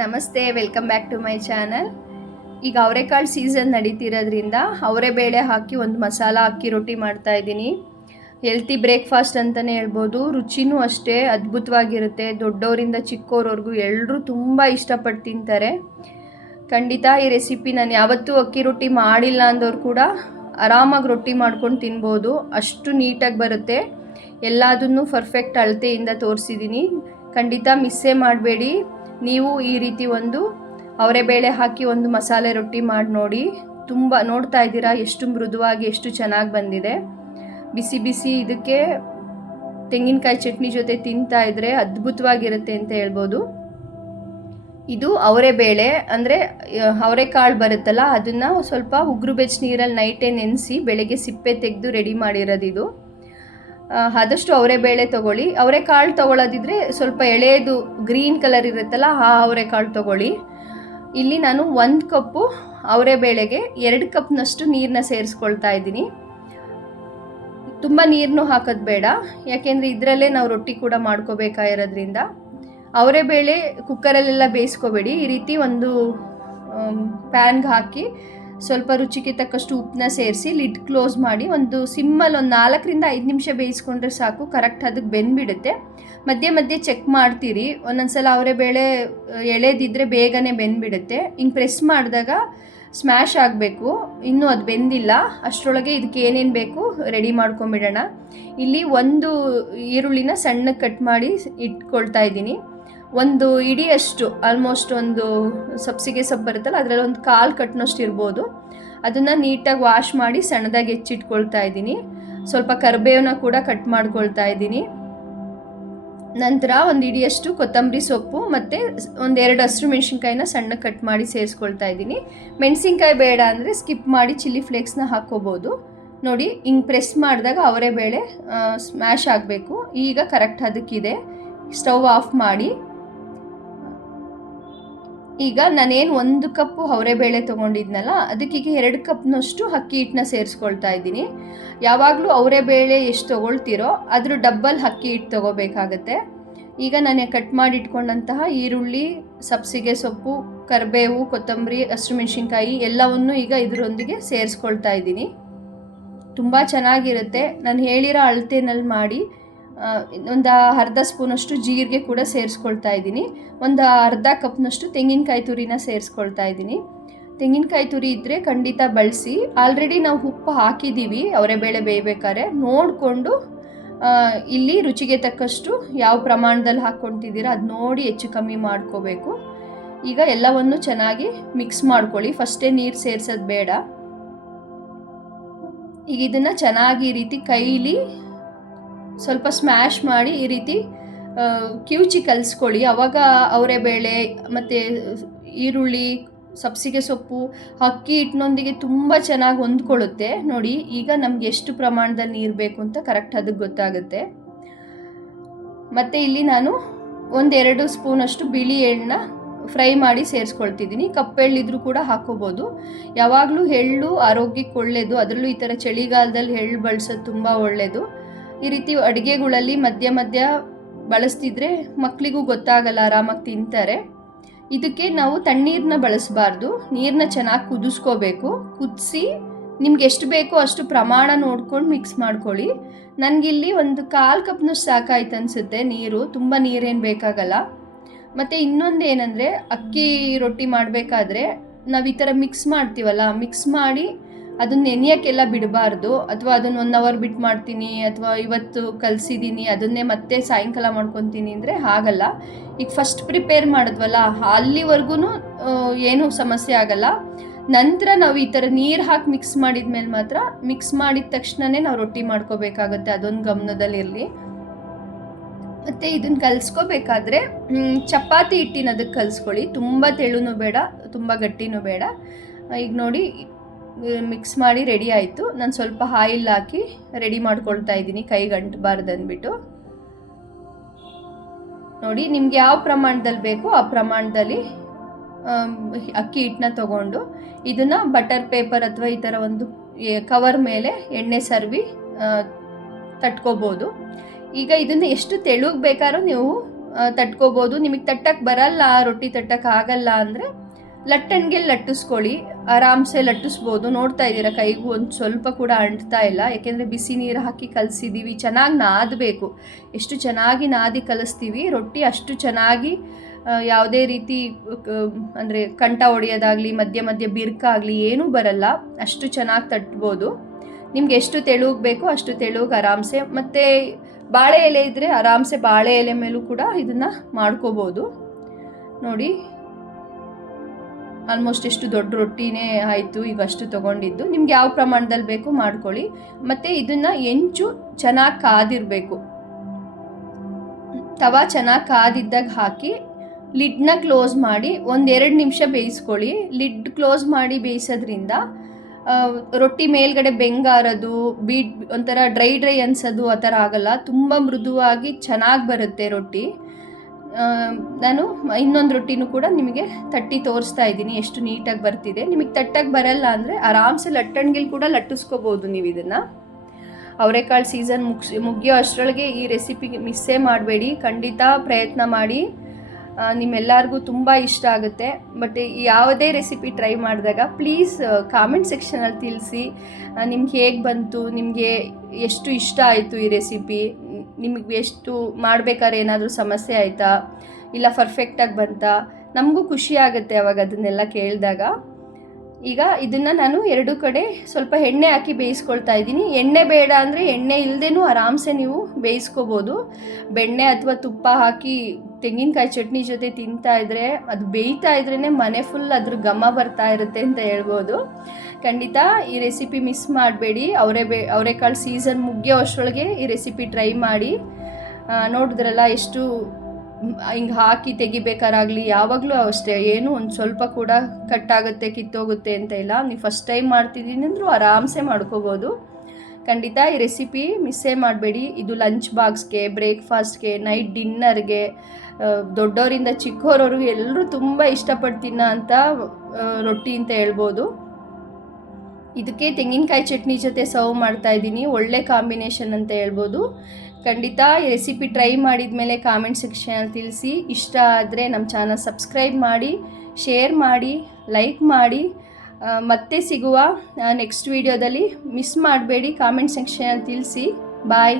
ನಮಸ್ತೆ welcome back to my channel ಈಗ ಅವರೆಕಾಳು ಸೀಸನ್ ನಡೀತಿರೋದ್ರಿಂದ ಅವರೆ ಬೇಳೆ ಹಾಕಿ ಒಂದು ಮಸಾಲ ಅಕ್ಕಿ ರೊಟ್ಟಿ ಮಾಡ್ತಾ ಇದ್ದೀನಿ. ಹೆಲ್ತಿ ಬ್ರೇಕ್ಫಾಸ್ಟ್ ಅಂತಲೇ ಹೇಳ್ಬೋದು. ರುಚಿನೂ ಅಷ್ಟೇ, ಅದ್ಭುತವಾಗಿರುತ್ತೆ. ದೊಡ್ಡವರಿಂದ ಚಿಕ್ಕೋರವರೆಗೂ ಎಲ್ಲರೂ ತುಂಬ ಇಷ್ಟಪಟ್ಟು ತಿಂತಾರೆ. ಖಂಡಿತ ಈ ರೆಸಿಪಿ ನಾನು ಯಾವತ್ತೂ ಅಕ್ಕಿ ರೊಟ್ಟಿ ಮಾಡಿಲ್ಲ ಅಂದವ್ರು ಕೂಡ ಆರಾಮಾಗಿ ರೊಟ್ಟಿ ಮಾಡ್ಕೊಂಡು ತಿನ್ಬೋದು. ಅಷ್ಟು ನೀಟಾಗಿ ಬರುತ್ತೆ. ಎಲ್ಲದನ್ನು ಪರ್ಫೆಕ್ಟ್ ಅಳತೆಯಿಂದ ತೋರಿಸಿದ್ದೀನಿ ಖಂಡಿತ ಮಿಸ್ಸೇ ಮಾಡಬೇಡಿ. ನೀವು ಈ ರೀತಿ ಒಂದು ಅವರೆ ಬೇಳೆ ಹಾಕಿ ಒಂದು ಮಸಾಲೆ ರೊಟ್ಟಿ ಮಾಡಿ ನೋಡಿ. ತುಂಬ ನೋಡ್ತಾ ಇದ್ದೀರಾ? ಎಷ್ಟು ಮೃದುವಾಗಿ, ಎಷ್ಟು ಚೆನ್ನಾಗಿ ಬಂದಿದೆ. ಬಿಸಿ ಬಿಸಿ ಇದಕ್ಕೆ ತೆಂಗಿನಕಾಯಿ ಚಟ್ನಿ ಜೊತೆ ತಿಂತಾ ಇದ್ರೆ ಅದ್ಭುತವಾಗಿರುತ್ತೆ ಅಂತ ಹೇಳ್ಬೋದು. ಇದು ಅವರೆಬೇಳೆ ಅಂದರೆ ಅವರೆಕಾಳು ಬರುತ್ತಲ್ಲ, ಅದನ್ನು ಸ್ವಲ್ಪ ಉಗುರು ಬೆಚ್ಚ ನೀರಲ್ಲಿ ನೈಟೇ ನೆನೆಸಿ ಬೆಳಗ್ಗೆ ಸಿಪ್ಪೆ ತೆಗೆದು ರೆಡಿ ಮಾಡಿರೋದು ಇದು ಆದಷ್ಟು ಅವರೆಬೇಳೆ ತೊಗೊಳ್ಳಿ. ಅವರೆಕಾಳು ತೊಗೊಳ್ಳೋದಿದ್ರೆ ಸ್ವಲ್ಪ ಎಳೆದು ಗ್ರೀನ್ ಕಲರ್ ಇರುತ್ತಲ್ಲ, ಆ ಅವರೆಕಾಳು ತೊಗೊಳ್ಳಿ. ಇಲ್ಲಿ ನಾನು ಒಂದು ಕಪ್ಪು ಅವರೆಬೇಳೆಗೆ ಎರಡು ಕಪ್ನಷ್ಟು ನೀರನ್ನ ಸೇರಿಸ್ಕೊಳ್ತಾ ಇದ್ದೀನಿ. ತುಂಬ ನೀರನ್ನು ಹಾಕೋದು ಬೇಡ, ಯಾಕೆಂದರೆ ಇದರಲ್ಲೇ ನಾವು ರೊಟ್ಟಿ ಕೂಡ ಮಾಡ್ಕೋಬೇಕಾಗಿರೋದ್ರಿಂದ. ಅವರೆಬೇಳೆ ಕುಕ್ಕರಲ್ಲೆಲ್ಲ ಬೇಯಿಸ್ಕೋಬೇಡಿ. ಈ ರೀತಿ ಒಂದು ಪ್ಯಾನ್ಗೆ ಹಾಕಿ ಸ್ವಲ್ಪ ರುಚಿಗೆ ತಕ್ಕಷ್ಟು ಉಪ್ಪನ್ನ ಸೇರಿಸಿ ಲಿಡ್ ಕ್ಲೋಸ್ ಮಾಡಿ ಒಂದು ಸಿಮ್ಮಲ್ಲಿ ಒಂದು ನಾಲ್ಕರಿಂದ ಐದು ನಿಮಿಷ ಬೇಯಿಸ್ಕೊಂಡ್ರೆ ಸಾಕು. ಕರೆಕ್ಟ್ ಅದಕ್ಕೆ ಬೆಂದ್ಬಿಡುತ್ತೆ. ಮಧ್ಯೆ ಮಧ್ಯೆ ಚೆಕ್ ಮಾಡ್ತೀರಿ. ಒಂದೊಂದ್ಸಲ ಅವರೇ ಬೇಳೆ ಎಳೆದಿದ್ದರೆ ಬೇಗನೆ ಬೆಂದ್ಬಿಡುತ್ತೆ. ಹಿಂಗೆ ಪ್ರೆಸ್ ಮಾಡಿದಾಗ ಸ್ಮ್ಯಾಶ್ ಆಗಬೇಕು. ಇನ್ನೂ ಅದು ಬೆಂದಿಲ್ಲ. ಅಷ್ಟರೊಳಗೆ ಇದಕ್ಕೆ ಏನೇನು ಬೇಕು ರೆಡಿ ಮಾಡ್ಕೊಂಬಿಡೋಣ ಇಲ್ಲಿ ಒಂದು ಈರುಳ್ಳಿನ ಸಣ್ಣಗೆ ಕಟ್ ಮಾಡಿ ಇಟ್ಕೊಳ್ತಾ ಇದ್ದೀನಿ. ಒಂದು ಇಡಿಯಷ್ಟು ಆಲ್ಮೋಸ್ಟ್ ಒಂದು ಸಬ್ಸಿಗೆ ಸೊಪ್ಪು ಬರುತ್ತಲ್ಲ, ಅದರಲ್ಲಿ ಒಂದು ಕಾಲು ಕಟ್ಟಿನಷ್ಟು ಇರ್ಬೋದು. ಅದನ್ನು ನೀಟಾಗಿ ವಾಶ್ ಮಾಡಿ ಸಣ್ಣದಾಗಿ ಹೆಚ್ಚಿಟ್ಕೊಳ್ತಾ ಇದ್ದೀನಿ. ಸ್ವಲ್ಪ ಕರಿಬೇವನ್ನ ಕೂಡ ಕಟ್ ಮಾಡ್ಕೊಳ್ತಾ ಇದ್ದೀನಿ. ನಂತರ ಒಂದು ಇಡಿಯಷ್ಟು ಕೊತ್ತಂಬರಿ ಸೊಪ್ಪು ಮತ್ತು ಒಂದೆರಡು ಹಸಿರು ಮೆಣಸಿನ್ಕಾಯಿನ ಸಣ್ಣ ಕಟ್ ಮಾಡಿ ಸೇರಿಸ್ಕೊಳ್ತಾ ಇದ್ದೀನಿ. ಮೆಣಸಿನ್ಕಾಯಿ ಬೇಡ ಅಂದರೆ ಸ್ಕಿಪ್ ಮಾಡಿ ಚಿಲ್ಲಿ ಫ್ಲೇಕ್ಸ್ನ ಹಾಕ್ಕೋಬೋದು. ನೋಡಿ, ಹಿಂಗೆ ಪ್ರೆಸ್ ಮಾಡಿದಾಗ ಅವರೇ ಬೇಳೆ ಸ್ಮ್ಯಾಶ್ ಆಗಬೇಕು. ಈಗ ಕರೆಕ್ಟ್ ಅದಕ್ಕಿದೆ. ಸ್ಟವ್ ಆಫ್ ಮಾಡಿ. ಈಗ ನಾನೇನು ಒಂದು ಕಪ್ಪು ಅವರೆಬೇಳೆ ತೊಗೊಂಡಿದ್ನಲ್ಲ ಅದಕ್ಕೀಗ ಎರಡು ಕಪ್ನಷ್ಟು ಅಕ್ಕಿ ಹಿಟ್ಟನ್ನ ಸೇರಿಸ್ಕೊಳ್ತಾ ಇದ್ದೀನಿ. ಯಾವಾಗಲೂ ಅವರೆಬೇಳೆ ಎಷ್ಟು ತೊಗೊಳ್ತೀರೋ ಅದ್ರ ಡಬ್ಬಲ್ ಅಕ್ಕಿ ಹಿಟ್ಟು ತೊಗೋಬೇಕಾಗತ್ತೆ. ಈಗ ನಾನು ಕಟ್ ಮಾಡಿ ಇಟ್ಕೊಂಡಂತಹ ಈರುಳ್ಳಿ, ಸಬ್ಸಿಗೆ ಸೊಪ್ಪು, ಕರಿಬೇವು, ಕೊತ್ತಂಬರಿ ಹಸಿರುಮೆಣ್ಸಿನ್ಕಾಯಿ ಎಲ್ಲವನ್ನು ಈಗ ಇದರೊಂದಿಗೆ ಸೇರಿಸ್ಕೊಳ್ತಾ ಇದ್ದೀನಿ. ತುಂಬ ಚೆನ್ನಾಗಿರುತ್ತೆ. ನಾನು ಹೇಳಿರೋ ಅಳತೆನಲ್ಲಿ ಮಾಡಿ ಒಂದು ಅರ್ಧ ಸ್ಪೂನಷ್ಟು ಜೀರಿಗೆ ಕೂಡ ಸೇರಿಸ್ಕೊಳ್ತಾ ಇದ್ದೀನಿ. ಒಂದು ಅರ್ಧ ಕಪ್ನಷ್ಟು ತೆಂಗಿನಕಾಯಿ ತುರಿನ ಸೇರಿಸ್ಕೊಳ್ತಾ ಇದ್ದೀನಿ. ತೆಂಗಿನಕಾಯಿ ತುರಿ ಇದ್ದರೆ ಖಂಡಿತ ಬಳಸಿ. ಆಲ್ರೆಡಿ ನಾವು ಉಪ್ಪು ಹಾಕಿದ್ದೀವಿ ಅವರೆಬೇಳೆ ಬೇಯಬೇಕಾದ್ರೆ. ನೋಡಿಕೊಂಡು ಇಲ್ಲಿ ರುಚಿಗೆ ತಕ್ಕಷ್ಟು ಯಾವ ಪ್ರಮಾಣದಲ್ಲಿ ಹಾಕ್ಕೊತಿದ್ದೀರಾ ಅದು ನೋಡಿ ಹೆಚ್ಚು ಕಮ್ಮಿ ಮಾಡ್ಕೋಬೇಕು. ಈಗ ಎಲ್ಲವನ್ನು ಚೆನ್ನಾಗಿ ಮಿಕ್ಸ್ ಮಾಡ್ಕೊಳ್ಳಿ. ಫಸ್ಟೇ ನೀರು ಸೇರ್ಸೋದು ಬೇಡ. ಈಗ ಇದನ್ನು ಚೆನ್ನಾಗಿ ರೀತಿ ಕೈಲಿ ಸ್ವಲ್ಪ ಸ್ಮ್ಯಾಶ್ ಮಾಡಿ ಈ ರೀತಿ ಕಿವುಚಿ ಕಲಿಸ್ಕೊಳ್ಳಿ. ಅವಾಗ ಅವರೆಬೇಳೆ ಮತ್ತು ಈರುಳ್ಳಿ, ಸಬ್ಸಿಗೆ ಸೊಪ್ಪು, ಅಕ್ಕಿ ಹಿಟ್ಟಿನೊಂದಿಗೆ ತುಂಬ ಚೆನ್ನಾಗಿ ಹೊಂದ್ಕೊಳ್ಳುತ್ತೆ. ನೋಡಿ, ಈಗ ನಮ್ಗೆ ಎಷ್ಟು ಪ್ರಮಾಣದಲ್ಲಿ ನೀರು ಬೇಕು ಅಂತ ಕರೆಕ್ಟ್ ಅದಕ್ಕೆ ಗೊತ್ತಾಗುತ್ತೆ. ಮತ್ತು ಇಲ್ಲಿ ನಾನು ಒಂದೆರಡು ಸ್ಪೂನಷ್ಟು ಬಿಳಿ ಎಳ್ಳನ್ನ ಫ್ರೈ ಮಾಡಿ ಸೇರಿಸ್ಕೊಳ್ತಿದ್ದೀನಿ. ಕಪ್ಪೆಳ್ಳಿದ್ರೂ ಕೂಡ ಹಾಕೋಬೋದು ಯಾವಾಗಲೂ ಎಳ್ಳು ಆರೋಗ್ಯಕ್ಕೆ ಒಳ್ಳೆಯದು ಅದರಲ್ಲೂ ಈ ಥರ ಚಳಿಗಾಲದಲ್ಲಿ ಎಳ್ಳು ಬಳಸೋದು ತುಂಬ ಒಳ್ಳೆಯದು ಈ ರೀತಿ ಅಡುಗೆಗಳಲ್ಲಿ ಮಧ್ಯ ಮಧ್ಯ ಬಳಸ್ತಿದ್ರೆ ಮಕ್ಕಳಿಗೂ ಗೊತ್ತಾಗಲ್ಲ, ಆರಾಮಾಗಿ ತಿಂತಾರೆ. ಇದಕ್ಕೆ ನಾವು ತಣ್ಣೀರನ್ನ ಬಳಸಬಾರ್ದು. ನೀರನ್ನ ಚೆನ್ನಾಗಿ ಕುದಿಸ್ಕೋಬೇಕು. ಕುದಿಸಿ ನಿಮ್ಗೆ ಎಷ್ಟು ಬೇಕೋ ಅಷ್ಟು ಪ್ರಮಾಣ ನೋಡ್ಕೊಂಡು ಮಿಕ್ಸ್ ಮಾಡ್ಕೊಳ್ಳಿ. ನನಗಿಲ್ಲಿ ಒಂದು ಕಾಲು ಕಪ್ನಷ್ಟು ಸಾಕಾಯ್ತು ಅನಿಸುತ್ತೆ ನೀರು. ತುಂಬ ನೀರೇನು ಬೇಕಾಗಲ್ಲ. ಮತ್ತು ಇನ್ನೊಂದು ಏನಂದರೆ, ಅಕ್ಕಿ ರೊಟ್ಟಿ ಮಾಡಬೇಕಾದ್ರೆ ನಾವು ಈ ಥರ ಮಿಕ್ಸ್ ಮಾಡ್ತೀವಲ್ಲ, ಮಿಕ್ಸ್ ಮಾಡಿ ಅದನ್ನ ನೆನೆಯೋಕ್ಕೆಲ್ಲ ಬಿಡಬಾರ್ದು. ಅಥವಾ ಅದನ್ನ ಒನ್ ಅವರ್ ಬಿಟ್ಟು ಮಾಡ್ತೀನಿ, ಅಥವಾ ಇವತ್ತು ಕಲಿಸಿದ್ದೀನಿ ಅದನ್ನೇ ಮತ್ತೆ ಸಾಯಂಕಾಲ ಮಾಡ್ಕೊತೀನಿ ಅಂದರೆ ಆಗಲ್ಲ ಈಗ ಫಸ್ಟ್ ಪ್ರಿಪೇರ್ ಮಾಡಿದ್ವಲ್ಲ ಅಲ್ಲಿವರೆಗೂ ಏನೂ ಸಮಸ್ಯೆ ಆಗಲ್ಲ. ನಂತರ ನಾವು ಈ ಥರ ನೀರು ಹಾಕಿ ಮಿಕ್ಸ್ ಮಾಡಿದ ಮೇಲೆ ಮಾತ್ರ ಮಿಕ್ಸ್ ಮಾಡಿದ ತಕ್ಷಣವೇ ನಾವು ರೊಟ್ಟಿ ಮಾಡ್ಕೋಬೇಕಾಗುತ್ತೆ ಅದೊಂದು ಗಮನದಲ್ಲಿರಲಿ. ಮತ್ತು ಇದನ್ನು ಕಲಿಸ್ಕೋಬೇಕಾದ್ರೆ ಚಪಾತಿ ಹಿಟ್ಟಿನ ಅದಕ್ಕೆ ಕಲಿಸ್ಕೊಳ್ಳಿ. ತುಂಬ ತೆಳುನೂ ಬೇಡ, ತುಂಬ ಗಟ್ಟಿನೂ ಬೇಡ. ಈಗ ನೋಡಿ ಮಿಕ್ಸ್ ಮಾಡಿ ರೆಡಿ ಆಯಿತು. ನಾನು ಸ್ವಲ್ಪ ಆಯಿಲ್ ಹಾಕಿ ರೆಡಿ ಮಾಡ್ಕೊಳ್ತಾ ಇದ್ದೀನಿ ಕೈಗೆ ಅಂಟಬಾರ್ದು ಅಂದ್ಬಿಟ್ಟು ನೋಡಿ, ನಿಮ್ಗೆ ಯಾವ ಪ್ರಮಾಣದಲ್ಲಿ ಬೇಕೋ ಆ ಪ್ರಮಾಣದಲ್ಲಿ ಅಕ್ಕಿ ಹಿಟ್ಟನ್ನ ತಗೊಂಡು ಇದನ್ನು ಬಟರ್ ಪೇಪರ್ ಅಥವಾ ಈ ಥರ ಒಂದು ಕವರ್ ಮೇಲೆ ಎಣ್ಣೆ ಸರ್ವಿ ತಟ್ಕೋಬೋದು. ಈಗ ಇದನ್ನು ಎಷ್ಟು ತೆಳುಗೆ ಬೇಕಾದ್ರೂ ನೀವು ತಟ್ಕೋಬೋದು. ನಿಮಗೆ ತಟ್ಟಕ್ಕೆ ಬರಲ್ಲ, ರೊಟ್ಟಿ ತಟ್ಟಕ್ಕೆ ಆಗಲ್ಲ ಅಂದರೆ ಲಟ್ಟಣಿಗೆ ಲಟ್ಟಿಸ್ಕೊಳ್ಳಿ. ಆರಾಮ್ಸೆ ಲಟ್ಟಿಸ್ಬೋದು. ನೋಡ್ತಾ ಇದ್ದೀರಾ, ಕೈಗೂ ಒಂದು ಸ್ವಲ್ಪ ಕೂಡ ಅಂಟ್ತಾ ಇಲ್ಲ. ಯಾಕೆಂದರೆ ಬಿಸಿ ನೀರು ಹಾಕಿ ಕಲಸಿದ್ದೀವಿ ಚೆನ್ನಾಗಿ ನಾದಬೇಕು. ಎಷ್ಟು ಚೆನ್ನಾಗಿ ನಾದಿ ಕಲಿಸ್ತೀವಿ. ರೊಟ್ಟಿ ಅಷ್ಟು ಚೆನ್ನಾಗಿ ಯಾವುದೇ ರೀತಿ ಅಂದರೆ ಕಂಠ ಒಡೆಯೋದಾಗಲಿ, ಮಧ್ಯ ಮಧ್ಯ ಬಿರ್ಕಾಗಲಿ ಏನೂ ಬರಲ್ಲ. ಅಷ್ಟು ಚೆನ್ನಾಗಿ ತಟ್ಬೋದು. ನಿಮ್ಗೆ ಎಷ್ಟು ತೆಳುಗೆ ಬೇಕೋ ಅಷ್ಟು ತೆಳುಗೆ ಆರಾಮ್ಸೆ. ಮತ್ತು ಬಾಳೆ ಎಲೆ ಇದ್ದರೆ ಆರಾಮ್ಸೆ ಬಾಳೆ ಎಲೆ ಮೇಲೂ ಕೂಡ ಇದನ್ನು ಮಾಡ್ಕೋಬೋದು. ನೋಡಿ. ಆಲ್ಮೋಸ್ಟ್ ಎಷ್ಟು ದೊಡ್ಡ ರೊಟ್ಟಿನೇ ಆಯಿತು, ಈಗ ಅಷ್ಟು ತೊಗೊಂಡಿದ್ದು. ನಿಮ್ಗೆ ಯಾವ ಪ್ರಮಾಣದಲ್ಲಿ ಬೇಕು ಮಾಡ್ಕೊಳ್ಳಿ. ಮತ್ತು ಇದನ್ನು ಎಂಚು ಚೆನ್ನಾಗಿ ಕಾದಿರಬೇಕು. ತವಾ ಚೆನ್ನಾಗಿ ಕಾದಿದ್ದಾಗ ಹಾಕಿ, ಲಿಡ್ನ ಕ್ಲೋಸ್ ಮಾಡಿ ಒಂದೆರಡು ನಿಮಿಷ ಬೇಯಿಸ್ಕೊಳ್ಳಿ. ಲಿಡ್ ಕ್ಲೋಸ್ ಮಾಡಿ ಬೇಯಿಸೋದ್ರಿಂದ ರೊಟ್ಟಿ ಮೇಲ್ಗಡೆ ಬೆಂಗಾರದು, ಬೀಟ್, ಒಂಥರ ಡ್ರೈ ಡ್ರೈ ಅನ್ಸೋದು ಆ ಥರ ಆಗಲ್ಲ. ತುಂಬ ಮೃದುವಾಗಿ ಚೆನ್ನಾಗಿ ಬರುತ್ತೆ ರೊಟ್ಟಿ. ನಾನು ಇನ್ನೊಂದು ರೊಟ್ಟಿನೂ ಕೂಡ ನಿಮಗೆ ತಟ್ಟಿ ತೋರಿಸ್ತಾ ಇದ್ದೀನಿ. ಎಷ್ಟು ನೀಟಾಗಿ ಬರ್ತಿದೆ. ನಿಮಗೆ ತಟ್ಟಾಗಿ ಬರಲ್ಲ ಅಂದರೆ ಆರಾಮ್ಸೆ ಲಟ್ಟಣಿಗೆಲ್ ಕೂಡ ಲಟ್ಟಿಸ್ಕೋಬೋದು ನೀವು ಇದನ್ನು. ಅವರೆಕಾಳು ಸೀಸನ್ ಮುಗಿಸಿ, ಮುಗಿಯೋ ಅಷ್ಟರೊಳಗೆ ಈ ರೆಸಿಪಿ ಮಿಸ್ಸೇ ಮಾಡಬೇಡಿ. ಖಂಡಿತ ಪ್ರಯತ್ನ ಮಾಡಿ. ನಿಮ್ಮೆಲ್ಲರಿಗೂ ತುಂಬ ಇಷ್ಟ ಆಗುತ್ತೆ. ಬಟ್ ಯಾವುದೇ ರೆಸಿಪಿ ಟ್ರೈ ಮಾಡಿದಾಗ ಪ್ಲೀಸ್ ಕಾಮೆಂಟ್ ಸೆಕ್ಷನಲ್ಲಿ ತಿಳಿಸಿ. ನಿಮ್ಗೆ ಹೇಗೆ ಬಂತು, ನಿಮಗೆ ಎಷ್ಟು ಇಷ್ಟ ಆಯಿತು ಈ ರೆಸಿಪಿ ನಿಮಗೆ ಎಷ್ಟು ಮಾಡಬೇಕಾದ್ರೆ ಏನಾದರೂ ಸಮಸ್ಯೆ ಆಯಿತಾ? ಇಲ್ಲ ಪರ್ಫೆಕ್ಟಾಗಿ ಬಂತಾ? ನಮಗೂ ಖುಷಿ ಆಗುತ್ತೆ ಅವಾಗ ಅದನ್ನೆಲ್ಲ ಕೇಳಿದಾಗ. ಈಗ ಇದನ್ನು ನಾನು ಎರಡು ಕಡೆ ಸ್ವಲ್ಪ ಎಣ್ಣೆ ಹಾಕಿ ಬೇಯಿಸ್ಕೊಳ್ತಾ ಇದ್ದೀನಿ. ಎಣ್ಣೆ ಬೇಡ ಅಂದರೆ ಎಣ್ಣೆ ಇಲ್ಲದೇನೂ ಆರಾಮ್ಸೆ ನೀವು ಬೇಯಿಸ್ಕೋಬೋದು. ಬೆಣ್ಣೆ ಅಥವಾ ತುಪ್ಪ ಹಾಕಿ ತೆಂಗಿನಕಾಯಿ ಚಟ್ನಿ ಜೊತೆ ತಿಂತಾ ಇದ್ರೆ, ಅದು ಬೇಯ್ತಾ ಇದ್ರೇ ಮನೆ ಫುಲ್ ಅದ್ರ ಘಮ ಬರ್ತಾ ಇರುತ್ತೆ ಅಂತ ಹೇಳ್ಬೋದು. ಖಂಡಿತ ಈ ರೆಸಿಪಿ ಮಿಸ್ ಮಾಡಬೇಡಿ. ಅವರೇ ಬೇ ಅವರೆಕಾಳು ಸೀಸನ್ ಮುಗಿಯೋ ಅಷ್ಟರೊಳಗೆ ಈ ರೆಸಿಪಿ ಟ್ರೈ ಮಾಡಿ. ನೋಡಿದ್ರಲ್ಲ ಎಷ್ಟು ಹಿಂಗೆ ಹಾಕಿ ತೆಗಿಬೇಕಾರಾಗಲಿ, ಯಾವಾಗಲೂ ಅಷ್ಟೇ, ಏನು ಒಂದು ಸ್ವಲ್ಪ ಕೂಡ ಕಟ್ಟಾಗುತ್ತೆ, ಕಿತ್ತೋಗುತ್ತೆ ಅಂತ ಇಲ್ಲ. ನೀವು ಫಸ್ಟ್ ಟೈಮ್ ಮಾಡ್ತಿದ್ದೀನಿ ಅಂದರೂ ಆರಾಮ್ಸೆ ಮಾಡ್ಕೋಬೋದು. ಖಂಡಿತ ಈ ರೆಸಿಪಿ ಮಿಸ್ಸೇ ಮಾಡಬೇಡಿ. ಇದು ಲಂಚ್ ಬಾಕ್ಸ್ಗೆ ಬ್ರೇಕ್ಫಾಸ್ಟ್ಗೆ ನೈಟ್ ಡಿನ್ನರ್ಗೆ ದೊಡ್ಡವರಿಂದ ಚಿಕ್ಕವರವರೆಗೂ ಎಲ್ಲರೂ ತುಂಬ ಇಷ್ಟಪಟ್ಟು ತಿನ್ನೋ ಅಂತ ರೊಟ್ಟಿ ಅಂತ ಹೇಳ್ಬೋದು. ಇದಕ್ಕೆ ತೆಂಗಿನಕಾಯಿ ಚಟ್ನಿ ಜೊತೆ ಸರ್ವ್ ಮಾಡ್ತಾ ಇದ್ದೀನಿ. ಒಳ್ಳೆ ಕಾಂಬಿನೇಷನ್ ಅಂತ ಹೇಳ್ಬೋದು. ಖಂಡಿತ ರೆಸಿಪಿ ಟ್ರೈ ಮಾಡಿದ ಮೇಲೆ ಕಾಮೆಂಟ್ ಸೆಕ್ಷನಲ್ಲಿ ತಿಳಿಸಿ. ಇಷ್ಟ ಆದರೆ ನಮ್ಮ ಚಾನಲ್ ಸಬ್ಸ್ಕ್ರೈಬ್ ಮಾಡಿ, ಶೇರ್ ಮಾಡಿ, ಲೈಕ್ ಮಾಡಿ. ಮತ್ತೆ ಸಿಗುವ ನೆಕ್ಸ್ಟ್ ವೀಡಿಯೋದಲ್ಲಿ ಮಿಸ್ ಮಾಡಬೇಡಿ. ಕಾಮೆಂಟ್ ಸೆಕ್ಷನಲ್ಲಿ ತಿಳಿಸಿ. ಬಾಯ್.